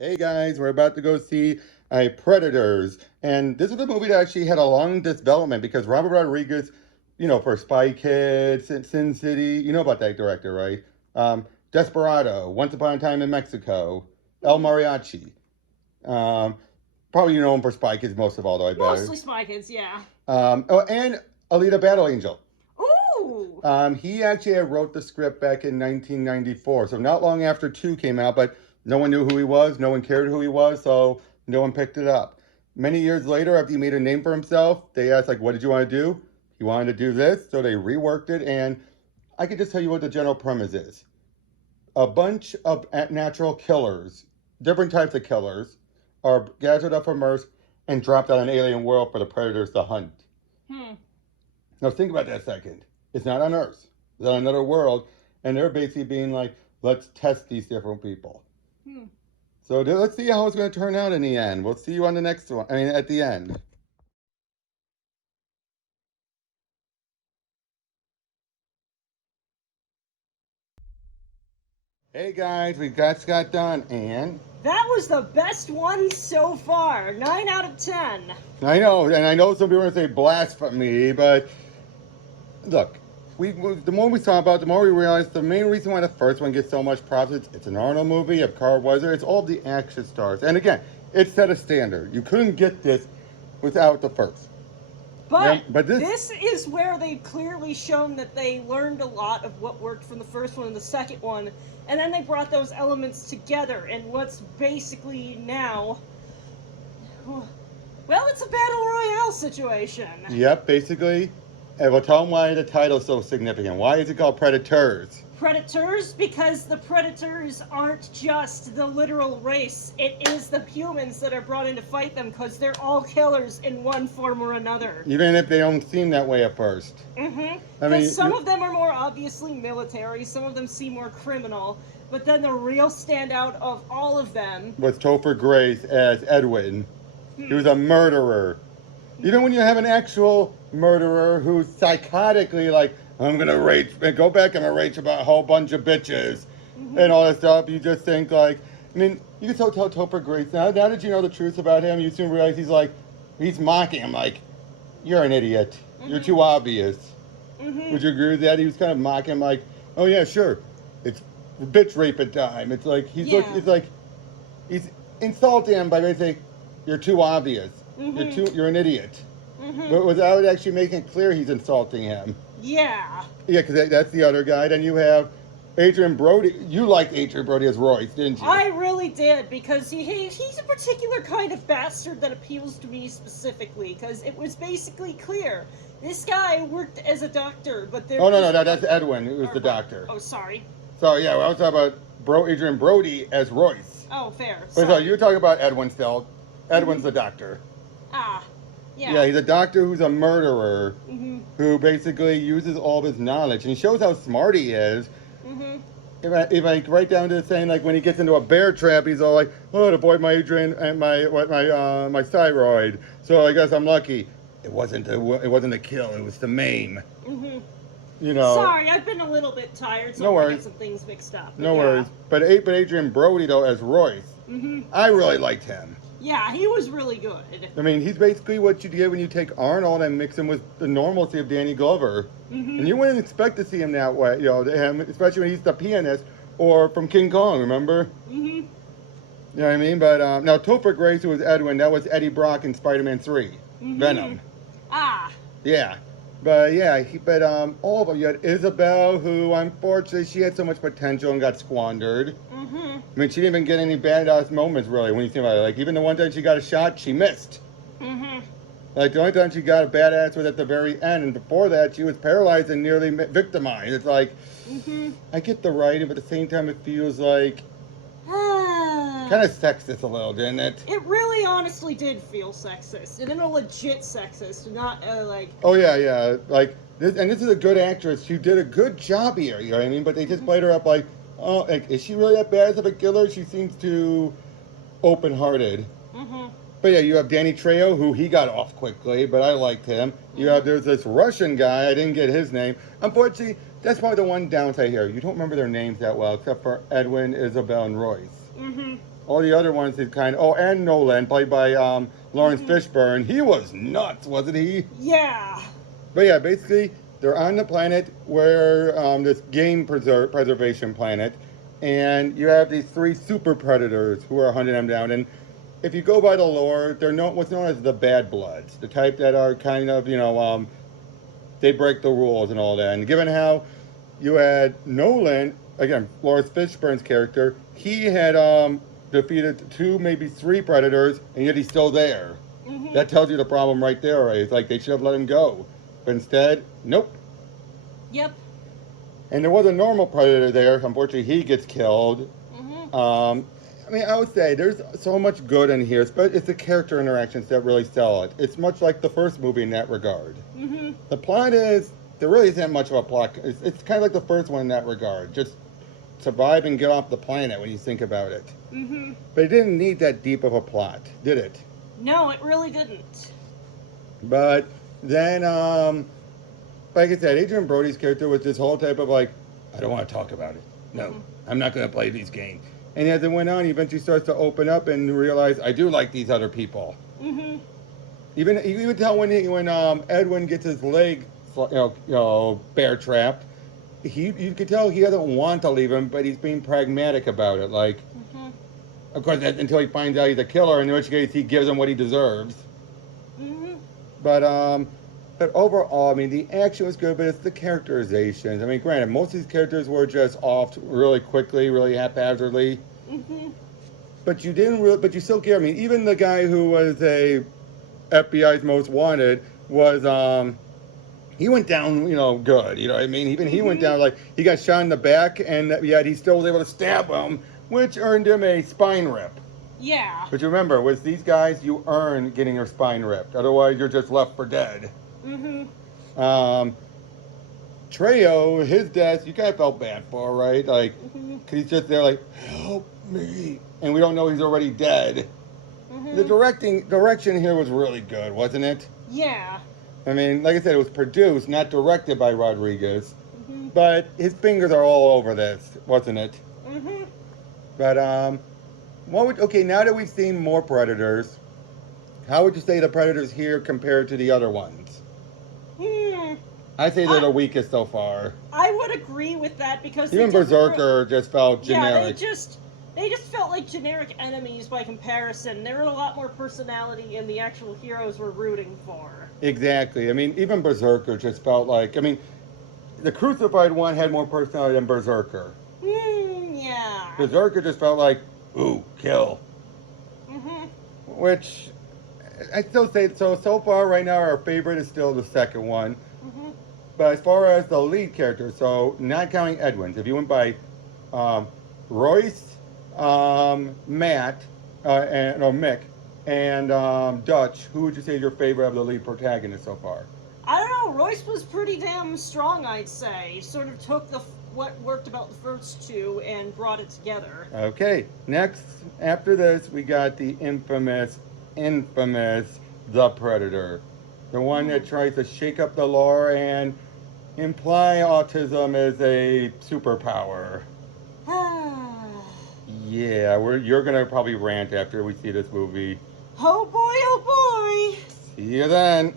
Hey guys, we're about to go see Predators, and this is a movie that actually had a long development because Robert Rodriguez, for Spy Kids, Sin City, you know about that director, right? Desperado, Once Upon a Time in Mexico, El Mariachi. Um, Probably you know him for Spy Kids most of all, though, I bet. Mostly Spy Kids, yeah. Oh, and Alita Battle Angel. Ooh! He actually had wrote the script back in 1994, so not long after 2 came out, but no one knew who he was, no one cared who he was, so no one picked it up. Many years later, after he made a name for himself, they asked, like, what did you want to do? He wanted to do this, so they reworked it, and I can just tell you what the general premise is. A bunch of natural killers, different types of killers, are gathered up from Earth and dropped on an alien world for the predators to hunt. Hmm. Now think about that a second. It's not on Earth. It's on another world, and they're basically being like, let's test these different people. Hmm. So let's see how it's going to turn out in the end. We'll see you on the next one. I mean, at the end. Hey guys, we just got done, and That was the best one so far. 9 out of 10. I know, some people are going to say blasphemy, but look, the more we saw about it, the more we realized the main reason why the first one gets so much props, it's an Arnold movie, of Carl Weiser, it's all the action stars. And again, it set a standard. You couldn't get this without the first. But this is where they've clearly shown that they learned a lot of what worked from the first one and the second one, and then they brought those elements together, and what's basically now... Well, it's a battle royale situation. Yep, basically. And we'll tell them why the title's so significant. Why is it called Predators? Predators, because the predators aren't just the literal race. It is the humans that are brought in to fight them, because they're all killers in one form or another. Even if they don't seem that way at first. Mm-hmm. I mean, some of them are more obviously military, some of them seem more criminal, but then the real standout of all of them was Topher Grace as Edwin. He was a murderer. Even when you have an actual murderer who's psychotically like, I'm gonna rage, go back, I'm gonna rage about a whole bunch of bitches and all that stuff, you just think like, I mean, you can tell Topher Grace, now that you know the truth about him, you soon realize he's mocking him like, you're an idiot. You're too obvious. Would you agree with that? He was kind of mocking him like, oh yeah, sure, it's bitch raping time. It's like, he's insulting him by basically saying, you're too obvious. You're an idiot. But without actually making it clear he's insulting him. Yeah. Yeah, because that's the other guy. Then you have Adrien Brody. You liked Adrien Brody as Royce, didn't you? I really did, because he's a particular kind of bastard that appeals to me specifically, because it was basically clear. This guy worked as a doctor, but there... Oh, no, that's Edwin, who was the doctor. Oh, sorry. So, yeah, I was talking about Adrien Brody as Royce. Oh, fair. But so you were talking about Edwin still. Edwin's the doctor. Ah, yeah. Yeah, he's a doctor who's a murderer who basically uses all of his knowledge. And he shows how smart he is. If I right down to saying, like, when he gets into a bear trap, he's all like, oh, to avoid my Adrian and my thyroid. So I guess I'm lucky. It wasn't a kill. It was to maim. You know. Sorry, I've been a little bit tired, so no I worries. get some things mixed up. No worries. But Adrien Brody, though, as Royce, I really liked him. Yeah, he was really good. I mean, he's basically what you get when you take Arnold and mix him with the normalcy of Danny Glover. And you wouldn't expect to see him that way, him, especially when he's the pianist or from King Kong, remember? You know what I mean? But now Topher Grace, who was Edwin, that was Eddie Brock in Spider-Man 3, Venom. Ah. Yeah. But yeah, all of them. You had Isabel, who unfortunately she had so much potential and got squandered. I mean, she didn't even get any badass moments really when you think about it. Like even the one time she got a shot, she missed. Like the only time she got a badass was at the very end, and before that she was paralyzed and nearly victimized. It's like, I get the writing, but at the same time it feels like kind of sexist a little, didn't it? It really honestly did feel sexist, and then a legit sexist, not like... Oh yeah, like, this is a good actress. She did a good job here, you know what I mean? But they just played her up like, oh, like, is she really that bad of a killer? She seems too open-hearted. But yeah, you have Danny Trejo, who he got off quickly, but I liked him. There's this Russian guy, I didn't get his name. Unfortunately, that's probably the one downside here. You don't remember their names that well, except for Edwin, Isabel, and Royce. All the other ones is kind of, oh, and Nolan, played by Lawrence Fishburne. He was nuts, wasn't he? Yeah. But yeah, basically, they're on the planet where this game preservation planet, and you have these three super predators who are hunting them down. And if you go by the lore, they're what's known as the bad bloods, the type that are kind of, they break the rules and all that. And given how you had Nolan, again, Lawrence Fishburne's character, he had defeated 2, maybe 3 predators, and yet he's still there. That tells you the problem right there, right? It's like they should have let him go. But instead, nope. Yep. And there was a normal predator there. Unfortunately, he gets killed. I mean, I would say there's so much good in here, but it's the character interactions that really sell it. It's much like the first movie in that regard. The plot is, there really isn't much of a plot. It's kind of like the first one in that regard. Just survive and get off the planet when you think about it. But it didn't need that deep of a plot, did it? No, it really didn't. But then, like I said, Adrien Brody's character was this whole type of like, I don't want to talk about it. No, I'm not going to play these games. And as it went on, he eventually starts to open up and realize, I do like these other people. Even you could tell when Edwin gets his leg, bear trapped, you could tell he doesn't want to leave him, but he's being pragmatic about it. Like, of course, until he finds out he's a killer, in which case he gives him what he deserves. But overall, I mean, the action was good, but it's the characterizations. I mean, granted, most of these characters were just off really quickly, really haphazardly. But you didn't really, but you still care. I mean, even the guy who was a FBI's most wanted was, he went down, good. You know what I mean? Even he went down, like, he got shot in the back, and yet he still was able to stab him, which earned him a spine rip. Yeah. But you remember, with these guys, you earn getting your spine ripped. Otherwise, you're just left for dead. Trejo, his death, you kind of felt bad for, right? Like, cause he's just there like, help me. And we don't know he's already dead. The direction here was really good, wasn't it? Yeah. I mean, like I said, it was produced, not directed by Rodriguez. But his fingers are all over this, wasn't it? But, okay, now that we've seen more Predators, how would you say the Predators here compared to the other ones? I'd say they're the weakest so far. I would agree with that because even Berserker just felt generic. Yeah, they just felt like generic enemies by comparison. There was a lot more personality in the actual heroes we're rooting for. Exactly. I mean, even Berserker just felt like, I mean, the Crucified one had more personality than Berserker. Yeah. Berserker just felt like, ooh, kill. Which, I still say, so far right now our favorite is still the second one. But as far as the lead character, so not counting Edwin's, if you went by Royce, Matt, Mick, and Dutch, who would you say is your favorite of the lead protagonists so far? I don't know. Royce was pretty damn strong, I'd say. He sort of took what worked about the first two and brought it together. Okay, next, after this, we got the infamous The Predator. The one that tries to shake up the lore and imply autism is a superpower. Yeah, you're gonna probably rant after we see this movie. Oh boy, oh boy! See you then.